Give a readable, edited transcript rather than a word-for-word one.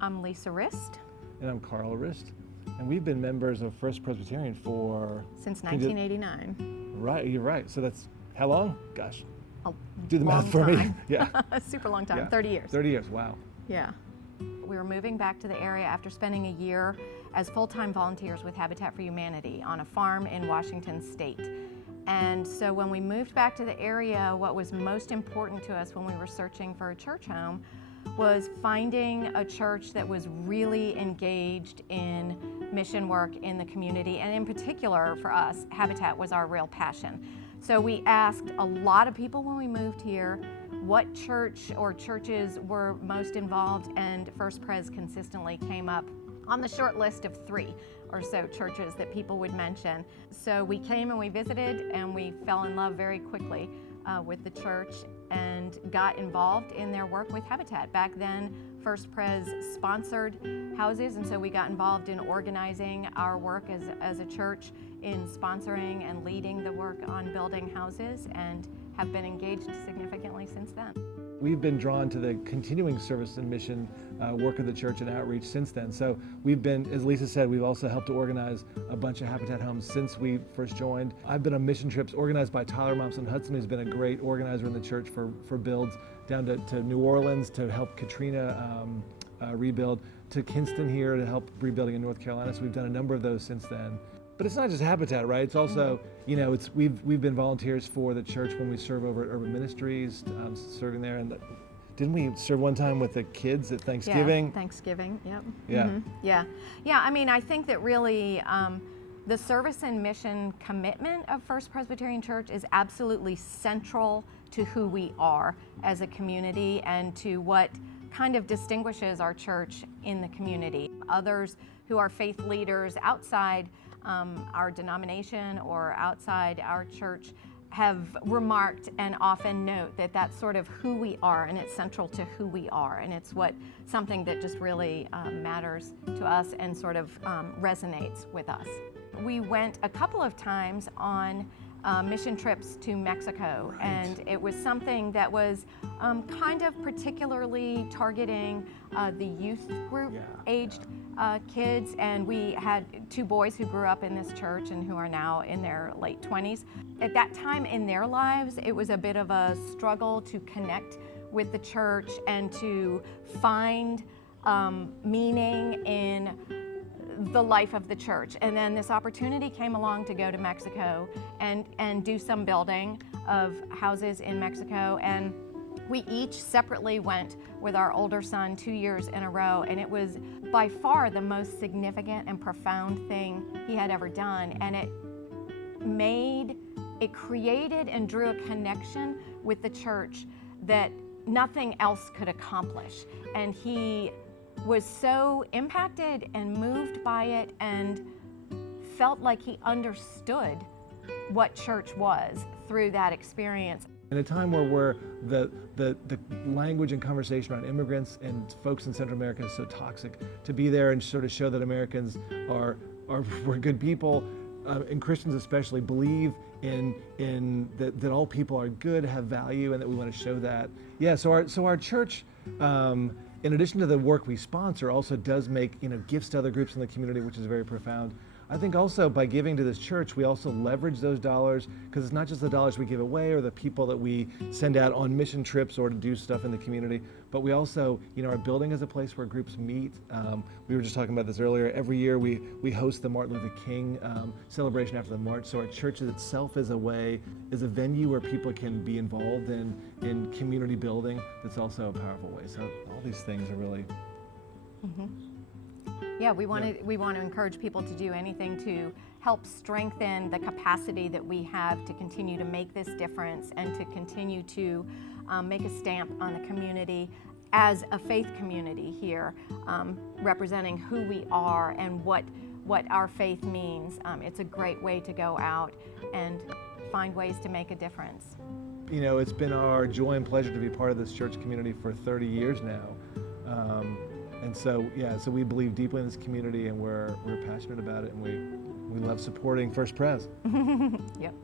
I'm Lisa Rist. And I'm Carl Rist. And we've been members of First Presbyterian for... Since 1989. Right, you're right. So that's how long? Gosh. A Do the long math for time. me. Yeah. A super long time, Yeah. 30 years. 30 years, wow. Yeah. We were moving back to the area after spending a year as full-time volunteers with Habitat for Humanity on a farm in Washington State. And so when we moved back to the area, what was most important to us when we were searching for a church home was finding a church that was really engaged in mission work in the community. And in particular for us, Habitat was our real passion. So we asked a lot of people when we moved here what church or churches were most involved, and First Pres consistently came up on the short list of 3 or so churches that people would mention. So we came and we visited, and we fell in love very quickly with the church and got involved in their work with Habitat. Back then, First Pres sponsored houses, and so we got involved in organizing our work as a church in sponsoring and leading the work on building houses, and have been engaged significantly since then. We've been drawn to the continuing service and mission work of the church and outreach since then. So we've been, as Lisa said, we've also helped to organize a bunch of Habitat homes since we first joined. I've been on mission trips organized by Tyler Momsen-Hudson, who's been a great organizer in the church for builds down to New Orleans to help Katrina rebuild, to Kinston here to help rebuilding in North Carolina. So we've done a number of those since then. But it's not just Habitat, right? It's also, you know, we've been volunteers for the church when we serve over at Urban Ministries, serving there. And didn't we serve one time with the kids at Thanksgiving? Yeah, Thanksgiving, yep. Yeah. Mm-hmm. Yeah. Yeah, I mean, I think that really the service and mission commitment of First Presbyterian Church is absolutely central to who we are as a community and to what kind of distinguishes our church in the community. Others who are faith leaders outside our denomination or outside our church have remarked and often note that that's sort of who we are, and it's central to who we are, and it's something that just really matters to us and sort of resonates with us. We went a couple of times on mission trips to Mexico, Right. and it was something that was kind of particularly targeting the youth group aged kids, and we had 2 boys who grew up in this church and who are now in their late 20s. At that time in their lives, it was a bit of a struggle to connect with the church and to find meaning in the life of the church. And then this opportunity came along to go to Mexico and do some building of houses in Mexico. And we each separately went with our older son 2 years in a row, and it was by far the most significant and profound thing he had ever done. And it created and drew a connection with the church that nothing else could accomplish. And he was so impacted and moved by it and felt like he understood what church was through that experience. In a time where the language and conversation around immigrants and folks in Central America is so toxic, to be there and sort of show that Americans we're good people, and Christians especially believe in that all people are good, have value, and that we want to show that. Yeah. So our church, in addition to the work we sponsor, also does make gifts to other groups in the community, which is very profound. I think also by giving to this church, we also leverage those dollars, because it's not just the dollars we give away or the people that we send out on mission trips or to do stuff in the community, but we also, our building is a place where groups meet. We were just talking about this earlier. Every year we host the Martin Luther King celebration after the march. So our church itself is a venue where people can be involved in community building. That's also a powerful way. So all these things are really. Mm-hmm. Yeah, we want to encourage people to do anything to help strengthen the capacity that we have to continue to make this difference and to continue to make a stamp on the community as a faith community here, representing who we are and what our faith means. It's a great way to go out and find ways to make a difference. It's been our joy and pleasure to be part of this church community for 30 years now. And so we believe deeply in this community, and we're passionate about it, and we love supporting First Pres. Yep.